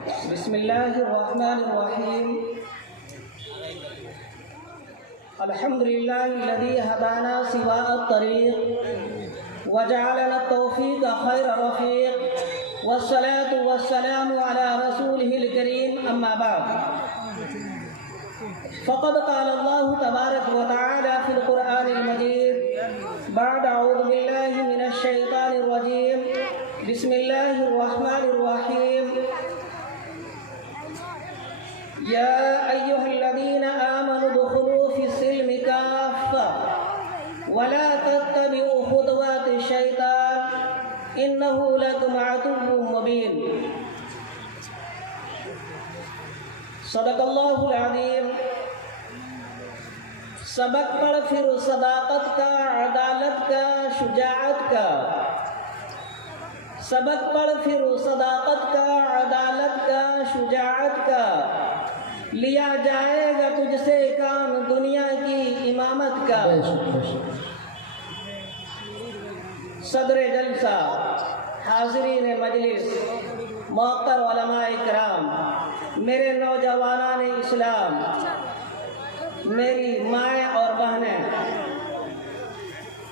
بسم الله الرحمن الرحيم. الحمد لله الذي هدانا سواء الطريق وجعلنا التوفيق خير رفيق، والصلاة والسلام على رسوله الكريم. أما بعد، فقد قال الله تبارك وتعالى في القرآن المجيد بعد أعوذ بالله من الشيطان الرجيم. بسم الله الرحمن الرحيم. يا أيها الذين آمنوا ادخلوا في السلم كافة ولا تتبعوا خطوات الشيطان إنه لكم عدو مبين. صدق اللہ العظیم. سبق پڑھ پھر صداقت کا، عدالت کا، شجاعت کا. سبق پڑھ پھر صداقت کا، عدالت کا، شجاعت کا. لیا جائے گا تجھ سے کام دنیا کی امامت کا. صدر جلسہ، حاضرین مجلس، موقر علماء کرام، میرے نوجوانان اسلام، میری مائیں اور بہنیں،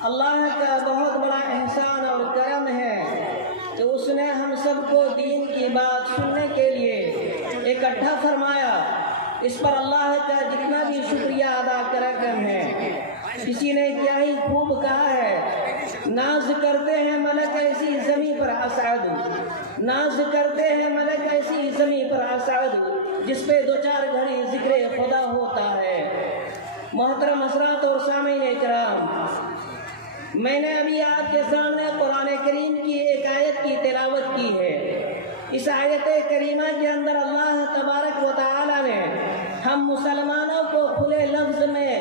اللہ کا بہت بڑا احسان اور کرم ہے کہ اس نے ہم سب کو دین کی بات سننے کے لیے اکٹھا فرمایا. اس پر اللہ کا جتنا بھی شکریہ ادا کرا کم ہے. کسی نے کیا ہی خوب کہا ہے، ناز کرتے ہیں ملک ایسی زمین پر اسعد، ناز کرتے ہیں ملک ایسی زمین پر اسعد، جس پہ دو چار گھڑی ذکر خدا ہوتا ہے. محترم حضرات اور سامعین کرام، میں نے ابھی آپ کے سامنے قرآن کریم کی ایک آیت کی تلاوت کی ہے. اس آیت کریمہ کے اندر اللہ تبارک و تعالی نے ہم مسلمانوں کو کھلے لفظ میں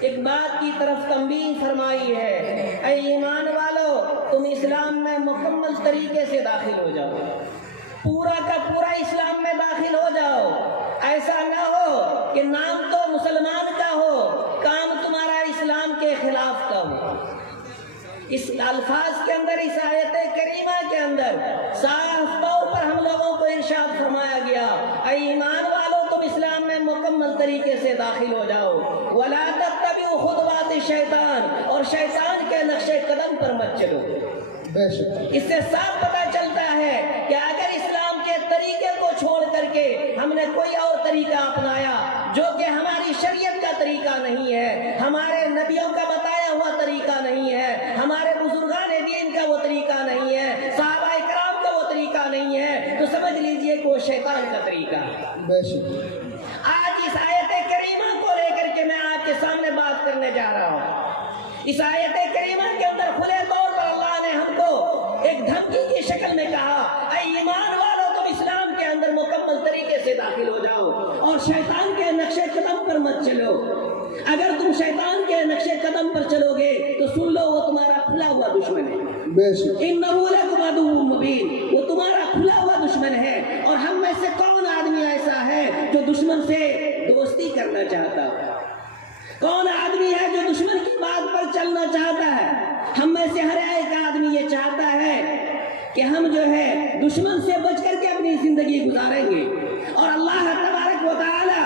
ایک بات کی طرف تنبیہ فرمائی ہے، اے ایمان والو تم اسلام میں مکمل طریقے سے داخل ہو جاؤ، پورا کا پورا اسلام میں داخل ہو جاؤ. ایسا نہ ہو کہ نام تو مسلمان کا ہو، کام تمہارا اسلام کے خلاف کا ہو. اس الفاظ کے اندر، اس آیت کریمہ کے اندر صاف طور پر ہم لوگوں کو ارشاد فرمایا گیا، اے ایمان والو تم اسلام میں مکمل طریقے سے داخل ہو جاؤ. وَلَا تَتَّبِعُوا خُطُوَاتِ الشَّيْطَانِ، اور شیطان کے نقش قدم پر مت چلو. اس سے صاف پتہ چلتا ہے کہ اگر اسلام کے طریقے کو چھوڑ کر کے ہم نے کوئی اور طریقہ اپنایا جو کہ ہماری شریعت کا طریقہ نہیں ہے، ہمارے نبیوں کا بتایا ہوا طریقہ نہیں ہے، ہمارے بزرگان دین کا وہ طریقہ نہیں ہے، صحابہ کرام کا وہ طریقہ نہیں ہے، تو سمجھ لیجئے کہ وہ شیطان کا طریقہ ہے. آج اس آیت کریمہ کو لے کر کے میں آپ کے سامنے بات کرنے جا رہا ہوں. اس آیت کریمہ کے اندر کھلے طور پر اللہ نے ہم کو ایک دھمکی کی شکل میں کہا، اے ایمان والو تم اسلام کے اندر مکمل طریقے سے داخل ہو جاؤ اور شیطان کے نقش قدم پر مت چلو. اگر تم شیطان کے نقش قدم پر چلو گے تو سن لو وہ تمہارا کھلا ہوا دشمن ہے. اِنَّهُ لَكُمْ عَدُوٌّ مُّبِينٌ، وہ تمہارا کھلا ہوا دشمن ہے. اور ہم میں سے کون آدمی ایسا ہے جو دشمن سے دوستی کرنا چاہتا ہو؟ کون آدمی ہے جو دشمن کی بات پر چلنا چاہتا ہے؟ ہم میں سے ہر ایک آدمی یہ چاہتا ہے کہ ہم جو ہے دشمن سے بچ کر کے اپنی زندگی گزاریں گے. اور اللہ تبارک و تعالی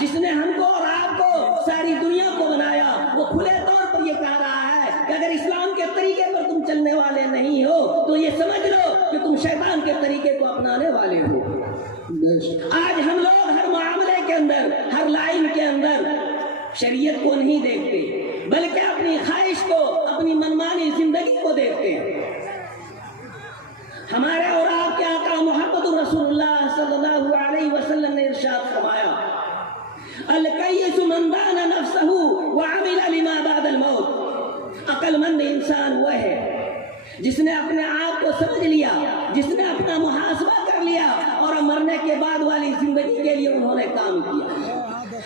جس نے ہم کو اور آپ کو ساری دنیا کو بنایا، وہ کھلے طور پر یہ کہہ رہا ہے کہ اگر اسلام کے طریقے پر تم چلنے والے نہیں ہو تو یہ سمجھ لو کہ تم شیطان کے طریقے کو اپنانے والے ہو. آج ہم لوگ ہر معاملے کے اندر، ہر لائن کے اندر شریعت کو نہیں دیکھتے، بلکہ اپنی خواہش کو، اپنی منمانی زندگی کو دیکھتے ہیں. ہمارے اور آپ کے آقا محمد رسول اللہ صلی اللہ علیہ وسلم نے ارشاد فرمایا، الکیس من دان نفسہ وعمل لما بعد الموت. عقل مند انسان وہ ہے جس نے اپنے آپ کو سمجھ لیا، جس نے اپنا محاسبہ کر لیا اور مرنے کے بعد والی زندگی کے لیے انہوں نے کام کیا.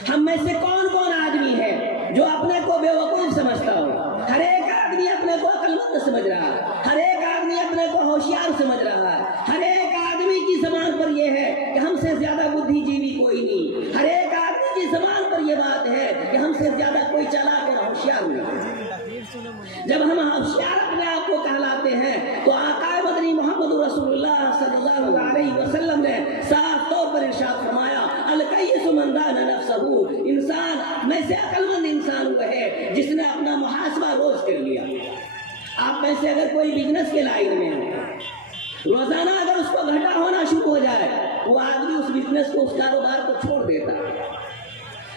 ہم میں سے کون کون آدمی ہے جو اپنے کو بے وقوف سمجھتا ہو؟ ہر ایک آدمی اپنے کو عقل مند سمجھ رہا ہے، ہر ایک آدمی اپنے کو ہوشیار سمجھ رہا ہے. ہر ایک آدمی کی زبان پر یہ ہے کہ ہم سے زیادہ بدھی جیوی کوئی نہیں. ہر ایک آدمی کی زبان پر یہ بات ہے کہ ہم سے زیادہ کوئی چالاک اور ہوشیار نہیں. جب ہم ہوشیار اپنے آپ کو کہلاتے ہیں تو آقا مدنی محمد رسول اللہ صلی اللہ علیہ وسلم نے آپ میں سے اگر کوئی بزنس کے لائن میں ہے، روزانہ اگر اس کو گھاٹا ہونا شروع ہو جائے، وہ آدمی اس بزنس کو، اس کاروبار کو چھوڑ دیتا ہے۔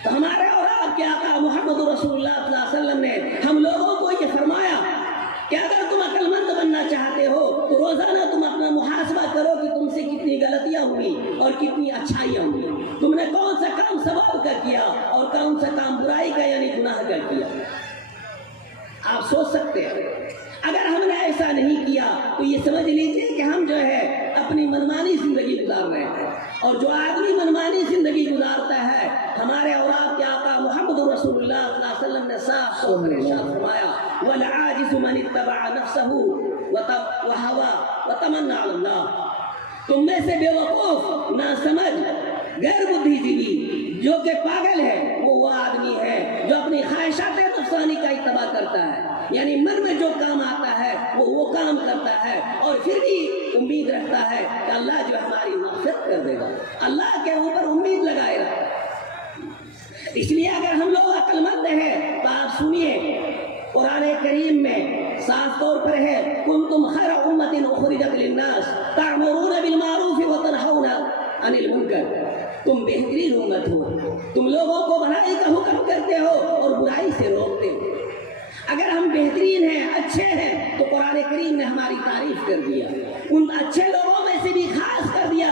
تو ہمارے اور آپ کے آقا محمد رسول اللہ صلی اللہ علیہ وسلم نے ہم لوگوں کو یہ فرمایا کہ اگر تم عقل مند بننا چاہتے ہو تو روزانہ تم اپنا محاسبہ کرو کہ تم سے کتنی غلطیاں ہوئی اور کتنی اچھائیاں ہوئی، تم نے کون سا کام ثواب کا کیا اور کون سا کام برائی کا یعنی گناہ کا کیا۔ آپ سوچ سکتے ہیں اگر ہم نے ایسا نہیں کیا تو یہ سمجھ لیجئے کہ ہم جو ہے اپنی منمانی زندگی گزار رہے ہیں، اور جو آدمی منمانی زندگی گزارتا ہے، ہمارے اور آپ کے آقا محمد رسول اللہ صلی اللہ علیہ وسلم نے صاف طور پر ارشاد فرمایا والعاجز من اتبع نفسه وهوى وتمنى على الله، تم میں سے بے وقوف، ناسمجھ، غیر بدھی جیوی جو کہ پاگل ہے وہ آدمی ہے جو اپنی خواہشات نفسانی کا اتباع کرتا ہے، یعنی من میں جو کام آتا ہے وہ کام کرتا ہے، اور پھر بھی امید رکھتا ہے کہ اللہ جو ہماری مغفرت کر دے گا، اللہ کے اوپر امید لگائے گا۔ اس لیے اگر ہم لوگ عقل مند ہیں تو آپ سنیے، قرآن کریم میں صاف طور پر ہے کنتم خیر امت اخرجت للناس تعمرون بالمعروف وتنہون عن المنکر، تم بہترین امت ہو، تم لوگوں کو بھلائی کا حکم کرتے ہو اور برائی سے روکتے ہو۔ اگر ہم بہترین ہیں، اچھے ہیں، تو قرآن کریم نے ہماری تعریف کر دیا، ان اچھے لوگوں میں سے بھی خاص کر دیا۔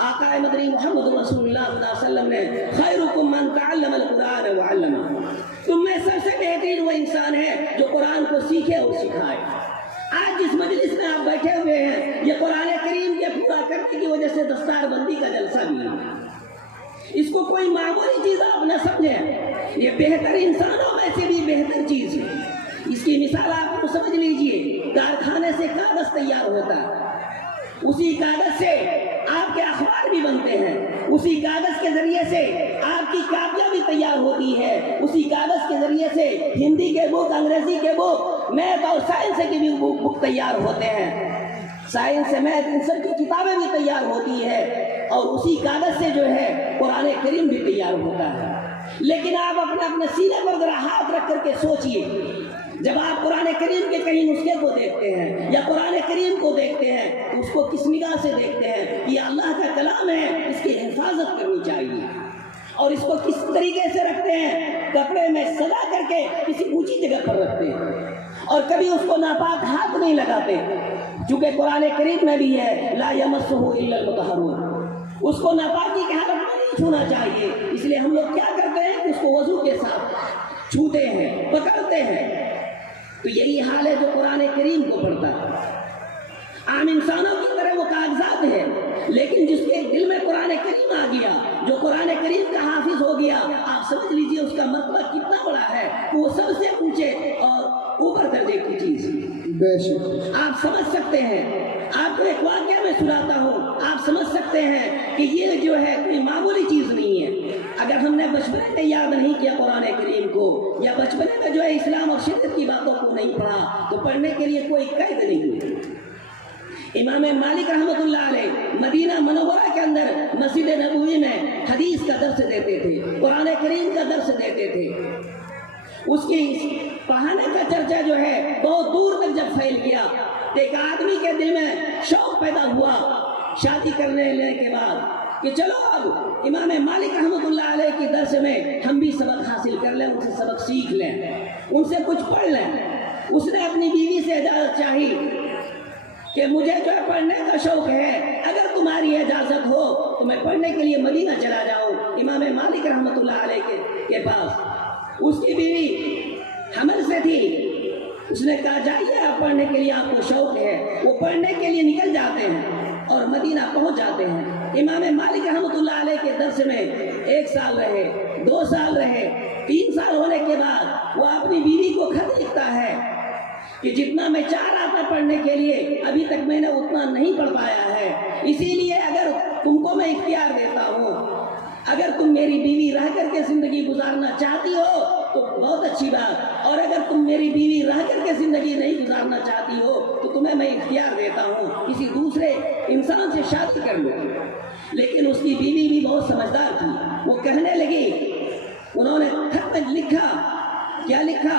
آقا مدنی محمد رسول اللہ صلی اللہ علیہ وسلم نے خیرکم من تعلم القرآن وعلمہ، تم میں سب سے بہترین وہ انسان ہے جو قرآن کو سیکھے اور سکھائے۔ آج جس مجلس میں آپ بیٹھے ہوئے ہیں یہ قرآن کریم کے پورا کرنے کی وجہ سے دستار بندی کا جلسہ بھی ہے، اس کو کوئی معمولی چیز آپ نہ سمجھیں، یہ بہتر انسانوں میں سے بھی بہتر چیز ہے۔ اس کی مثال آپ کو سمجھ لیجئے، کارخانے سے کاغذ تیار ہوتا ہے، اسی کاغذ سے آپ کے اخبار بھی بنتے ہیں، اسی کاغذ کے ذریعے سے آپ کی کاپیاں بھی تیار ہوتی ہے، اسی کاغذ کے ذریعے سے ہندی کے بک، انگریزی کے بک، میتھ اور سائنس کے بھی بک تیار ہوتے ہیں، سائنس میتھ ان سب کی کتابیں بھی تیار ہوتی ہے، اور اسی کاغذ سے جو ہے قرآن کریم بھی تیار ہوتا ہے۔ لیکن آپ اپنے سینے پر ذرا ہاتھ رکھ کر کے سوچئے، جب آپ قرآن کریم کے کہیں نسخے کو دیکھتے ہیں یا قرآن کریم کو دیکھتے ہیں تو اس کو کس نگاہ سے دیکھتے ہیں؟ یہ اللہ کا کلام ہے، اس کی حفاظت کرنی چاہیے، اور اس کو کس طریقے سے رکھتے ہیں؟ کپڑے میں سجا کر کے کسی اونچی جگہ پر رکھتے ہیں، اور کبھی اس کو ناپاک ہاتھ نہیں لگاتے، چونکہ قرآن کریم میں بھی ہے لا یمسہ الا المطہرون، اس کو ناپاکی کے حالت میں نہیں چھونا چاہیے۔ اس لیے ہم لوگ کیا کرتے ہیں کہ اس کو وضو کے ساتھ چھوتے ہیں، پکڑتے ہیں۔ تو یہی حال ہے جو قرآن کریم کو پڑھتا ہے، عام انسانوں کی طرح وہ کاغذات ہیں، لیکن جس کے دل میں قرآن کریم آ گیا، جو قرآن کریم کا حافظ ہو گیا، آپ سمجھ لیجئے اس کا مرتبہ کتنا بڑا ہے، وہ سب سے اونچے اور اوپر درجے کی چیز ہے۔ آپ سمجھ سکتے ہیں، آپ کو ایک واقعہ میں سناتا ہوں، آپ سمجھ سکتے ہیں کہ یہ جو ہے کوئی معمولی چیز نہیں ہے۔ اگر ہم نے بچپنے میں یاد نہیں کیا قرآن کریم کو، یا بچپنے میں جو ہے اسلام اور شریعت کی باتوں کو نہیں پڑھا، تو پڑھنے کے لیے کوئی قید نہیں ہوئی۔ امام مالک رحمۃ اللہ علیہ مدینہ منورہ کے اندر مسجد نبوی میں حدیث کا درس دیتے تھے، قرآن کریم کا درس دیتے تھے۔ اس کی پڑھانے کا چرچا جو ہے بہت دور تک جب پھیل گیا، ایک آدمی کے دل میں شوق پیدا ہوا شادی کرنے کے بعد کہ چلو اب امام مالک رحمۃ اللہ علیہ کی درس میں ہم بھی سبق حاصل کر لیں، ان سے سبق سیکھ لیں، ان سے کچھ پڑھ لیں۔ اس نے اپنی بیوی سے اجازت چاہی کہ مجھے جو ہے پڑھنے کا شوق ہے، اگر تمہاری اجازت ہو تو میں پڑھنے کے لیے مدینہ چلا جاؤں امام مالک رحمۃ اللہ علیہ کے پاس۔ اس کی بیوی حمل سے تھی، اس نے کہا جائیے آپ پڑھنے کے لیے، آپ کو شوق ہے۔ وہ پڑھنے کے لیے نکل جاتے ہیں اور مدینہ پہنچ جاتے ہیں۔ امام مالک رحمۃ اللہ علیہ کے درس میں 1 سال رہے، 2 سال رہے، 3 سال ہونے کے بعد وہ اپنی بیوی کو خط لکھتا ہے کہ جتنا میں چاہ رہا تھا پڑھنے کے لیے ابھی تک میں نے اتنا نہیں پڑھ پایا ہے، اسی لیے اگر تم کو میں اختیار دیتا ہوں، اگر تم میری بیوی رہ کر کے زندگی گزارنا چاہتی ہو تو بہت اچھی بات، اور اگر تم میری بیوی رہ کر کے زندگی نہیں گزارنا چاہتی ہو تو تمہیں میں اختیار دیتا ہوں کسی دوسرے انسان سے شادی کر لو۔ لیکن اس کی بیوی بھی بہت سمجھدار تھی، وہ کہنے لگی، انہوں نے خط میں لکھا، کیا لکھا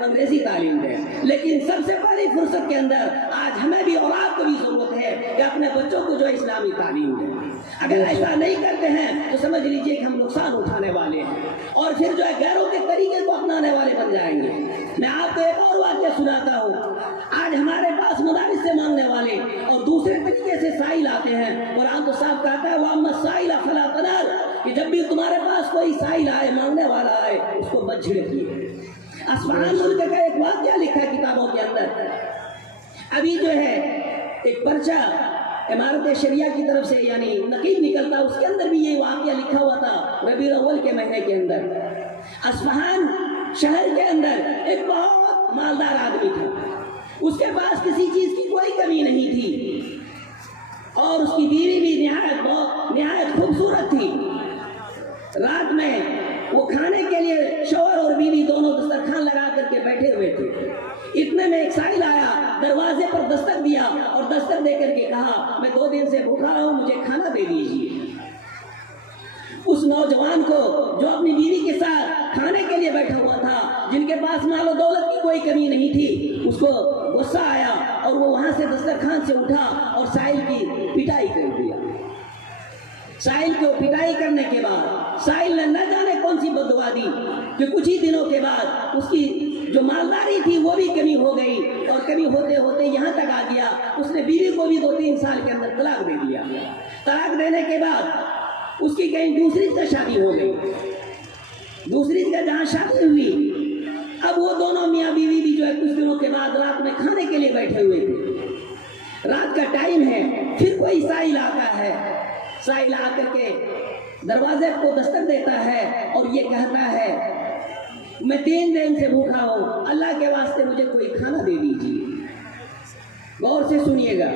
انگریزی تعلیم دیں، لیکن سب سے پہلی فرصت کے اندر آج ہمیں بھی اور آپ کو بھی ضرورت ہے کہ اپنے بچوں کو جو ہے اسلامی تعلیم دیں۔ اگر ایسا نہیں کرتے ہیں تو سمجھ لیجئے کہ ہم نقصان اٹھانے والے ہیں اور پھر جو ہے غیروں کے طریقے کو اپنانے والے بن جائیں گے۔ میں آپ کو ایک اور واقعہ سناتا ہوں۔ آج ہمارے پاس مدارس سے مانگنے والے اور دوسرے طریقے سے سائل آتے ہیں، قرآن تو صاف کہتا ہے وَأَمَّا السَّائِلَ فَلَا تَنْهَرْ، کہ جب بھی تمہارے پاس کوئی سائل آئے، مانگنے والا آئے، اس کو مت جھڑکیے۔ اصفہان ملک کا ایک واقعہ لکھا ہے کتابوں کے اندر۔ ابھی جو ہے ایک پرچہ امارت شریعہ کی طرف سے یعنی نقیب نکلتا، اس کے اندر بھی یہ واقعہ لکھا ہوا تھا ربیع الاول کے مہینے کے اندر۔ اصفہان شہر کے اندر ایک بہت مالدار آدمی تھا، اس کے پاس کسی چیز کی کوئی کمی نہیں تھی اور اس کی بیوی بھی نہایت خوبصورت تھی۔ رات میں وہ کھانے کے لیے شوہر اور بیوی دونوں دسترخوان لگا کر کے بیٹھے ہوئے تھے۔ اتنے میں ایک سائل آیا، دروازے پر دستک دیا اور دستک دے کر کے کہا میں 2 دن سے بھوکا ہوں، مجھے کھانا دے دیجیے۔ اس نوجوان کو جو اپنی بیوی کے ساتھ کھانے کے لیے بیٹھا ہوا تھا، جن کے پاس مال و دولت کی کوئی کمی نہیں تھی، اس کو غصہ آیا اور وہ وہاں سے دسترخوان سے اٹھا اور سائل کی پٹائی کر دیا۔ سائل کو پٹائی کرنے کے بعد سائل نے نہ جانے کون سی بددعا دی کہ کچھ ہی دنوں کے بعد اس کی جو مالداری تھی وہ بھی کمی ہو گئی اور کمی ہوتے ہوتے یہاں تک آ گیا اس نے بیوی کو بھی 2-3 سال کے اندر طلاق دے دیا۔ طلاق دینے کے بعد اس کی کہیں دوسری سے شادی ہو گئی، دوسری سے جہاں شادی ہوئی، اب وہ دونوں میاں بیوی بھی جو ہے کچھ دنوں کے بعد رات میں کھانے کے لیے بیٹھے ہوئے تھے۔ رات کا ٹائم ہے، پھر کوئی سائل آتا ہے، سائل آ کر کے دروازے کو دستک دیتا ہے اور یہ کہتا ہے میں 3 دن سے بھوکا ہوں، اللہ کے واسطے مجھے کوئی کھانا دے دیجیے۔ غور سے سنیے گا،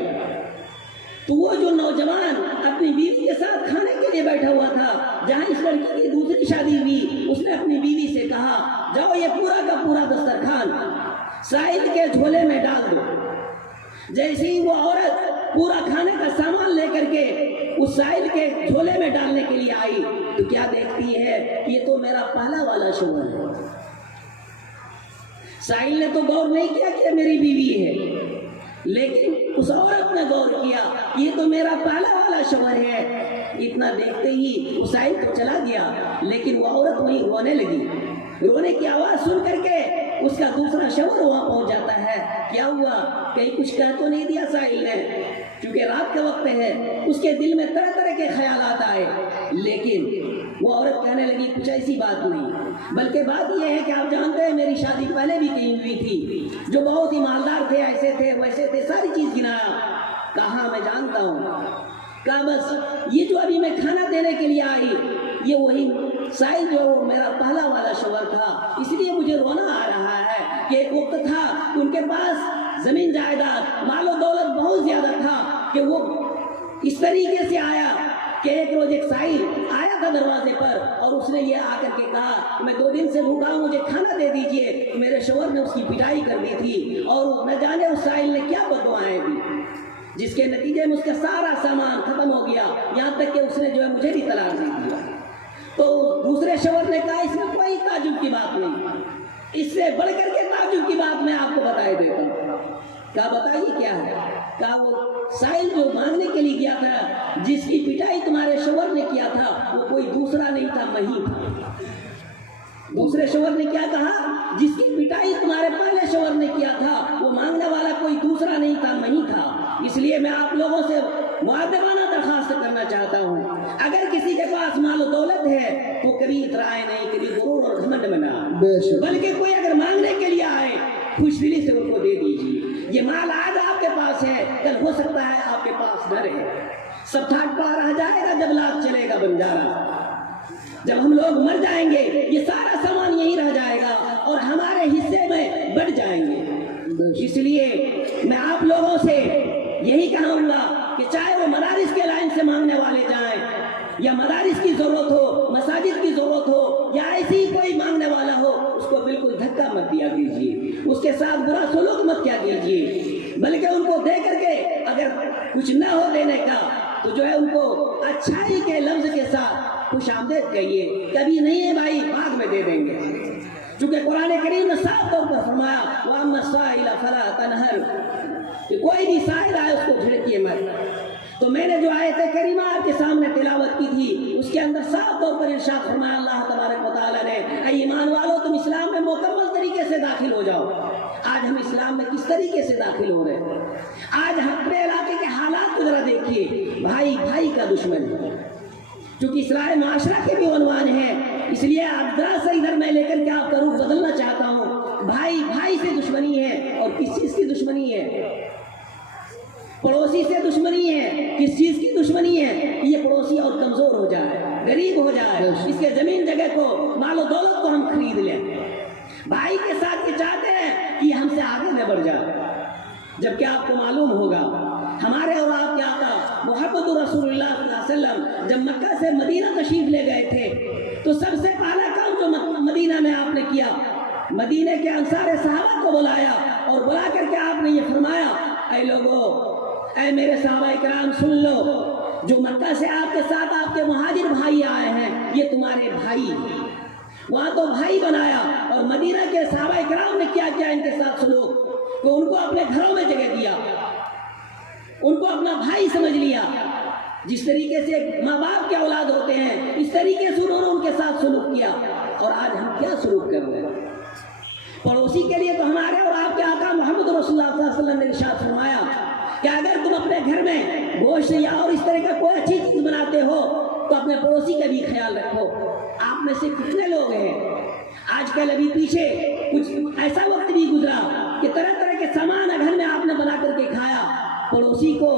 تو وہ جو نوجوان اپنی بیوی کے ساتھ کھانے کے لیے بیٹھا ہوا تھا، جہاں اس لڑکی کی دوسری شادی ہوئی، اس نے اپنی بیوی سے کہا جاؤ یہ پورا کا پورا دسترخوان سائل کے جھولے میں ڈال دو۔ جیسے ہی وہ عورت پورا کھانے کا سامان لے کر کے اس سائل کے جھولے میں ڈالنے کے لیے آئی تو کیا دیکھتی ہے، یہ تو میرا پہلا والا شوہر ہے۔ سائل نے تو غور نہیں کیا کہ میری بیوی ہے، لیکن اس عورت نے غور کیا یہ تو میرا پہلا والا شوہر ہے۔ اتنا دیکھتے ہی وہ سائل تو چلا گیا، لیکن وہ عورت وہیں رونے لگی۔ رونے کی آواز سن کر کے اس کا دوسرا شوہر وہاں پہنچ جاتا ہے۔ کیا ہوا، کہیں کچھ کہہ تو نہیں دیا سائل نے؟ کیونکہ رات کا وقت ہے، اس کے دل میں طرح طرح کے خیالات آئے، لیکن وہ عورت کہنے لگی کچھ ایسی بات نہیں، بلکہ بات یہ ہے کہ آپ جانتے ہیں میری شادی پہلے بھی کہیں ہوئی تھی، جو بہت ہی مالدار تھے، ایسے تھے ویسے تھے، ساری چیز گنایا۔ کہا میں جانتا ہوں، کہا بس یہ جو ابھی میں کھانا دینے کے لیے آئی یہ وہی سائل جو میرا پہلا والا شوہر تھا، اس لیے مجھے رونا آ رہا ہے کہ ایک وقت تھا ان کے پاس زمین جائیداد مال و دولت بہت زیادہ تھا کہ وہ اس طریقے سے آیا کہ ایک روز ایک سائل آیا تھا دروازے پر اور اس نے یہ آ کر کے کہا میں 2 دن سے بھوکا ہوں، مجھے کھانا دے دیجئے۔ میرے شوہر نے اس کی پٹائی کر دی تھی اور نہ جانے اس سائل نے کیا بددعائیں دی، جس کے نتیجے میں اس کا سارا سامان ختم ہو گیا، یہاں تک کہ اس نے جو ہے مجھے بھی طلاق دے دیا۔ تو دوسرے شوہر نے کہا اس میں کوئی تعجب کی بات نہیں، اس سے بڑھ کر کے تعجب کی بات میں آپ کو بتائے دیتا ہوں۔ کہا بتائیے کیا ہے؟ کہا وہ سائل جو مانگنے کے لیے گیا تھا، جس کی پٹائی تمہارے شوہر نے کیا تھا، وہ کوئی دوسرا نہیں تھا، میں ہی تھا۔ دوسرے شوہر نے کیا کہا؟ جس کی پٹائی تمہارے پہلے شوہر نے کیا تھا، وہ مانگنے والا کوئی دوسرا نہیں تھا، میں ہی تھا۔ اس لیے میں آپ لوگوں سے مؤدبانہ درخواست کرنا چاہتا ہوں، اگر کسی کے پاس مال و دولت ہے تو کبھی اترائے نہیں، کبھی غرور اور گھمنڈ میں نہ آئے، بلکہ کوئی اگر مانگنے کے لیے آئے خوش دلی سے ان کو دے دیجیے۔ یہ مال آج آپ کے پاس ہے، کل ہو سکتا ہے آپ کے پاس نہ رہے، سب تھاٹ پا رہ جائے گا جب لاکھ چلے گا بنجارا۔ جب ہم لوگ مر جائیں گے یہ سارا سامان یہیں رہ جائے گا اور ہمارے حصے میں بڑھ جائیں گے۔ اس لیے میں آپ لوگوں سے یہی کہوں گا کہ چاہے وہ مدارس کے لائن سے مانگنے والے جائیں یا مدارس کی ضرورت ہو، مساجد کی ضرورت ہو یا ایسی کوئی مانگنے والا ہو، اس کو بالکل دھکا مت دیا کیجیے، اس کے ساتھ برا سلوک مت کیا کیجیے، بلکہ ان کو دے کر کے اگر کچھ نہ ہو دینے کا تو جو ہے ان کو اچھائی کے لفظ کے ساتھ خوش آمدید کہیے، کبھی نہیں ہے بھائی بعد میں دے دیں گے، چونکہ قرآن کریم نے صاف طور پر فرمایا وَأَمَّا السَّائِلَ فَلَا تَنْهَرْ کہ کوئی بھی سائل آئے اس کو جھڑکیے مت۔ تو میں نے جو آیت کریمہ آپ کے سامنے تلاوت کی تھی اس کے اندر صاف طور پر ارشاد فرمایا اللہ تبارک و تعالیٰ نے اے ایمان والو تم اسلام میں مکمل طریقے سے داخل ہو جاؤ۔ آج ہم اسلام میں کس طریقے سے داخل ہو رہے ہیں؟ آج ہم اپنے علاقے کے حالات کو ذرا دیکھیے، بھائی بھائی کا دشمن ہے، چونکہ اصلاح معاشرہ کے بھی عنوان ہے، اس لیے آپ ذرا سا ادھر میں لے کر کے آپ کا رخ بدلنا چاہتا ہوں۔ بھائی بھائی سے دشمنی ہے، اور کس چیز کی دشمنی ہے؟ پڑوسی سے دشمنی ہے، کس چیز کی دشمنی ہے؟ یہ پڑوسی اور کمزور ہو جائے، غریب ہو جائے، اس کے زمین جگہ کو مال و دولت کو ہم خرید لیں۔ بھائی کے ساتھ یہ چاہتے ہیں کہ ہم سے آگے نہ بڑھ جائے، جبکہ آپ کو معلوم ہوگا ہمارے اور آپ کے آقا محمد رسول اللہ صلی اللہ علیہ وسلم جب مکہ سے مدینہ تشریف لے گئے تھے تو سب سے پہلا کام جو مدینہ میں آپ نے کیا، مدینہ کے انصار صحابہ کو بلایا اور بلا کر کے آپ نے یہ فرمایا اے لوگو، اے میرے صحابہ کرام سن لو، جو مکہ سے آپ کے ساتھ آپ کے مہاجر بھائی آئے ہیں یہ تمہارے بھائی، وہاں تو بھائی بنایا، اور مدینہ کے صحابہ کرام نے کیا کیا ان کے ساتھ سلوک کہ ان کو اپنے گھروں میں جگہ دیا، ان کو اپنا بھائی سمجھ لیا۔ جس طریقے سے ماں باپ کے اولاد ہوتے ہیں اس طریقے سے انہوں نے ان کے ساتھ سلوک کیا۔ اور آج ہم کیا سلوک کر رہے ہیں؟ پڑوسی کے لیے تو ہمارے اور آپ کے آقا محمد رسول اللہ صلی اللہ علیہ وسلم نے ارشاد فرمایا کہ اگر تم اپنے گھر میں گوشت یا اور اس طرح کا کوئی اچھی چیز بناتے ہو تو اپنے پڑوسی کا بھی خیال رکھو۔ آپ میں سے کتنے لوگ ہیں آج کل ابھی پیچھے کچھ ایسا وقت بھی گزرا کہ طرح طرح کے سامان گھر میں آپ نے بنا کر کے کھایا، پڑوسی کو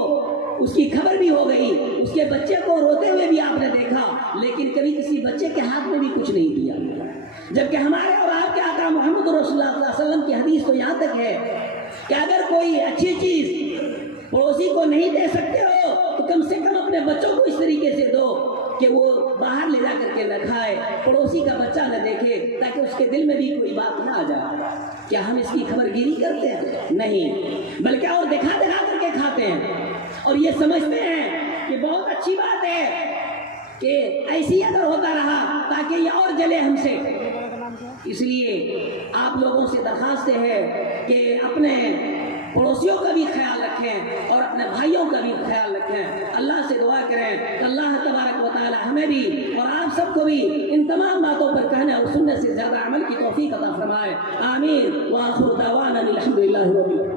اس کی خبر بھی ہو گئی، اس کے بچے کو روتے ہوئے بھی آپ نے دیکھا، لیکن کبھی کسی بچے کے ہاتھ میں بھی کچھ نہیں دیا، جبکہ ہمارے اور آپ کے آقا محمد رسول اللہ صلی اللہ علیہ وسلم کی حدیث تو یہاں تک ہے کہ اگر کوئی اچھی چیز پڑوسی کو نہیں دے سکتے ہو تو کم سے کم اپنے بچوں کو اس طریقے سے دو کہ وہ باہر لے جا کر کے نہ کھائے، پڑوسی کا بچہ نہ دیکھے، تاکہ اس کے دل میں بھی کوئی بات نہ آ جائے۔ کیا ہم اس کی خبر گیری کرتے ہیں؟ نہیں، بلکہ اور دکھا دکھا کر کے کھاتے ہیں، اور یہ سمجھتے ہیں کہ بہت اچھی بات ہے کہ ایسی اگر ہوتا رہا تاکہ یہ اور جلے ہم سے۔ اس لیے آپ لوگوں سے درخواست ہے کہ اپنے پڑوسیوں کا بھی خیال رکھیں اور اپنے بھائیوں کا بھی خیال رکھیں۔ اللہ سے دعا کریں کہ اللہ تبارک و تعالی ہمیں بھی اور آپ سب کو بھی ان تمام باتوں پر کہنے اور سننے سے زیادہ عمل کی توفیق عطا فرمائے۔ آمین۔ وآخر دعوانا الحمد للہ رب العالمین۔